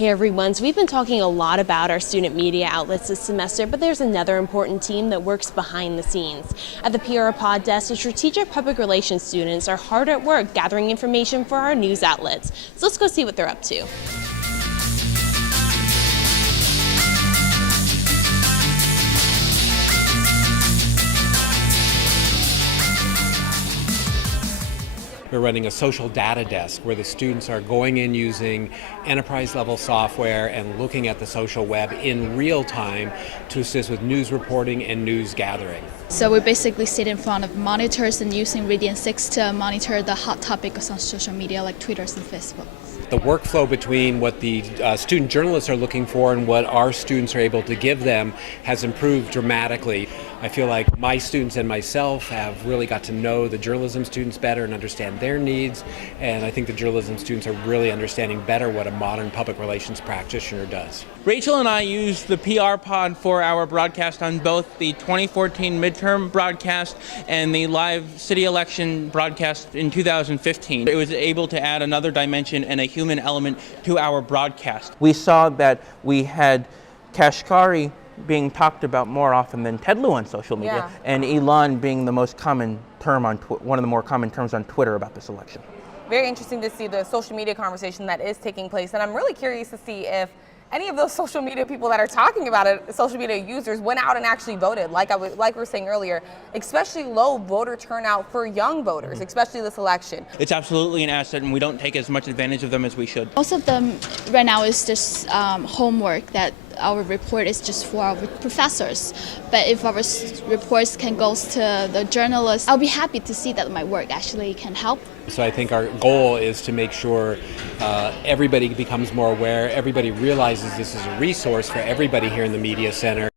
Hey everyone, so we've been talking a lot about our student media outlets this semester, but there's another important team that works behind the scenes. At the PR Pod Desk, the strategic public relations students are hard at work gathering information for our news outlets. So let's go see what they're up to. We're running a social data desk where the students are going in using enterprise level software and looking at the social web in real time to assist with news reporting and news gathering. So we basically sit in front of monitors and using Radian 6 to monitor the hot topics on social media like Twitters and Facebook. The workflow between what the student journalists are looking for and what our students are able to give them has improved dramatically. I feel like my students and myself have really got to know the journalism students better and understand their needs, and I think the journalism students are really understanding better what a modern public relations practitioner does. Rachel and I used the PR Pod for our broadcast on both the 2014 midterm broadcast and the live city election broadcast in 2015. It was able to add another dimension and a human element to our broadcast. We saw that we had Kashkari being talked about more often than Tedlu on social media, and Elon being the most common term on one of the more common terms on Twitter about this election. Very interesting to see the social media conversation that is taking place, and I'm really curious to see if any of those social media people that are talking about it, social media users, went out and actually voted. Like we were saying earlier, especially low voter turnout for young voters, especially this election. It's absolutely an asset, and we don't take as much advantage of them as we should. Most of them right now is just homework that our report is just for our professors. But if our reports can go to the journalists, I'll be happy to see that my work actually can help. So I think our goal is to make sure everybody becomes more aware, everybody realizes this is a resource for everybody here in the Media Center,